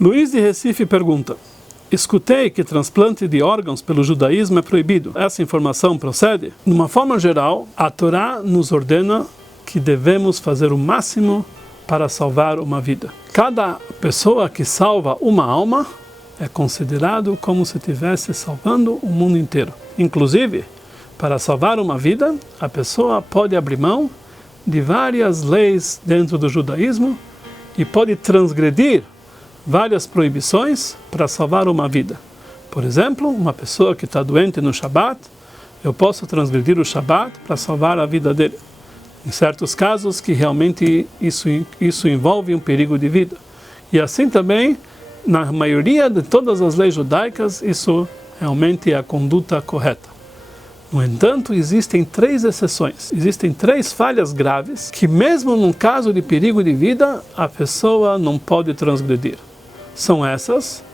Luiz de Recife pergunta: escutei que transplante de órgãos pelo judaísmo é proibido. Essa informação procede? De uma forma geral, a Torá nos ordena que devemos fazer o máximo para salvar uma vida. Cada pessoa que salva uma alma é considerado como se estivesse salvando o mundo inteiro. Inclusive, para salvar uma vida, a pessoa pode abrir mão de várias leis dentro do judaísmo e pode transgredir várias proibições para salvar uma vida. Por exemplo, uma pessoa que está doente no Shabat, eu posso transgredir o Shabat para salvar a vida dele. Em certos casos que realmente isso envolve um perigo de vida. E assim também, na maioria de todas as leis judaicas, isso realmente é a conduta correta. No entanto, existem 3 exceções, existem 3 falhas graves que mesmo num caso de perigo de vida, a pessoa não pode transgredir. São essas: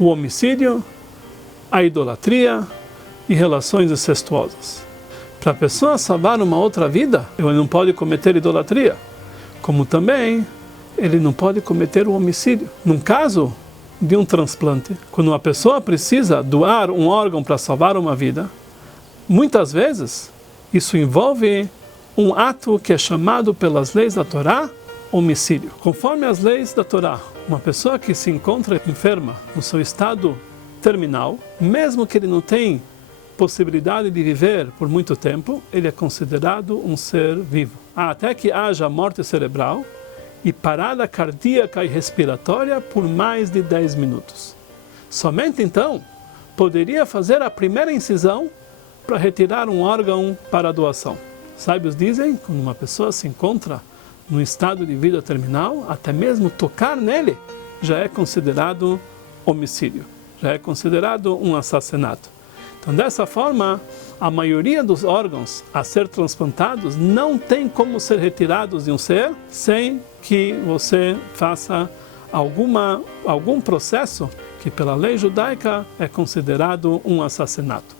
o homicídio, a idolatria e relações incestuosas. Para a pessoa salvar uma outra vida, ele não pode cometer idolatria, como também ele não pode cometer o homicídio. Num caso de um transplante, quando uma pessoa precisa doar um órgão para salvar uma vida, muitas vezes isso envolve um ato que é chamado pelas leis da Torá homicídio. Conforme as leis da Torá, uma pessoa que se encontra enferma no seu estado terminal, mesmo que ele não tenha possibilidade de viver por muito tempo, ele é considerado um ser vivo. Até que haja morte cerebral e parada cardíaca e respiratória por mais de 10 minutos. Somente então poderia fazer a primeira incisão para retirar um órgão para a doação. Sábios dizem que quando uma pessoa se encontra no estado de vida terminal, até mesmo tocar nele já é considerado homicídio, já é considerado um assassinato. Então, dessa forma, a maioria dos órgãos a ser transplantados não tem como ser retirados de um ser sem que você faça algum processo que pela lei judaica é considerado um assassinato.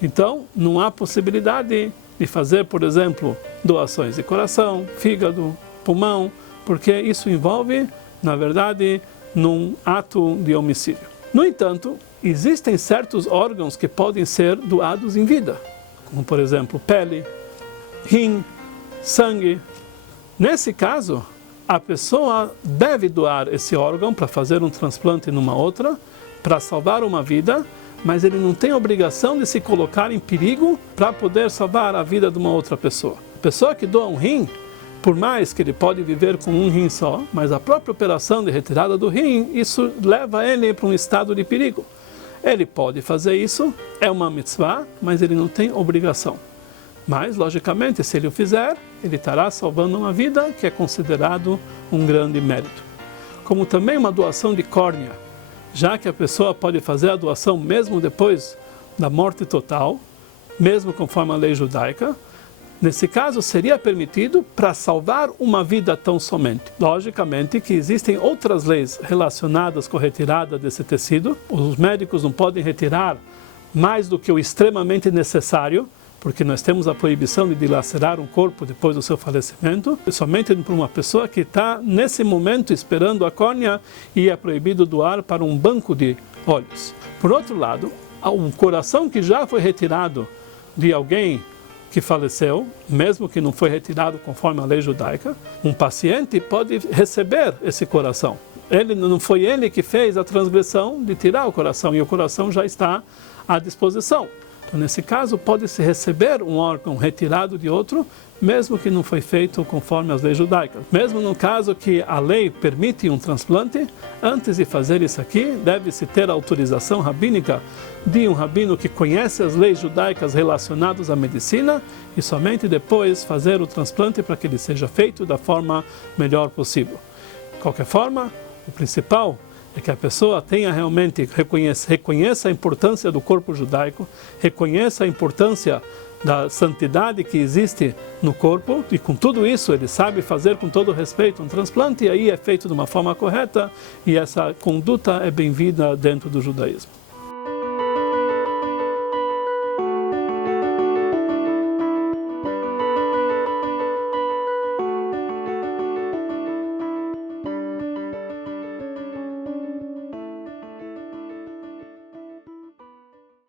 Então, não há possibilidade de fazer, por exemplo, doações de coração, fígado, pulmão, porque isso envolve, na verdade, num ato de homicídio. No entanto, existem certos órgãos que podem ser doados em vida, como, por exemplo, pele, rim, sangue. Nesse caso, a pessoa deve doar esse órgão para fazer um transplante numa outra, para salvar uma vida, mas ele não tem obrigação de se colocar em perigo para poder salvar a vida de uma outra pessoa. A pessoa que doa um rim, por mais que ele pode viver com um rim só, mas a própria operação de retirada do rim, isso leva ele para um estado de perigo. Ele pode fazer isso, é uma mitzvah, mas ele não tem obrigação. Mas, logicamente, se ele o fizer, ele estará salvando uma vida que é considerado um grande mérito. Como também uma doação de córnea, já que a pessoa pode fazer a doação mesmo depois da morte total, mesmo conforme a lei judaica, nesse caso seria permitido para salvar uma vida tão somente. Logicamente que existem outras leis relacionadas com a retirada desse tecido. Os médicos não podem retirar mais do que o extremamente necessário, porque nós temos a proibição de dilacerar um corpo depois do seu falecimento, somente para uma pessoa que está nesse momento esperando a córnea, e é proibido doar para um banco de olhos. Por outro lado, um coração que já foi retirado de alguém que faleceu, mesmo que não foi retirado conforme a lei judaica, um paciente pode receber esse coração. Não foi ele que fez a transgressão de tirar o coração, e o coração já está à disposição. Então, nesse caso, pode-se receber um órgão retirado de outro, mesmo que não foi feito conforme as leis judaicas. Mesmo no caso que a lei permite um transplante, antes de fazer isso aqui, deve-se ter a autorização rabínica de um rabino que conhece as leis judaicas relacionadas à medicina, e somente depois fazer o transplante para que ele seja feito da forma melhor possível. De qualquer forma, o principal é que a pessoa tenha realmente, reconheça a importância do corpo judaico, reconheça a importância da santidade que existe no corpo, e com tudo isso ele sabe fazer com todo respeito um transplante, e aí é feito de uma forma correta, e essa conduta é bem-vinda dentro do judaísmo.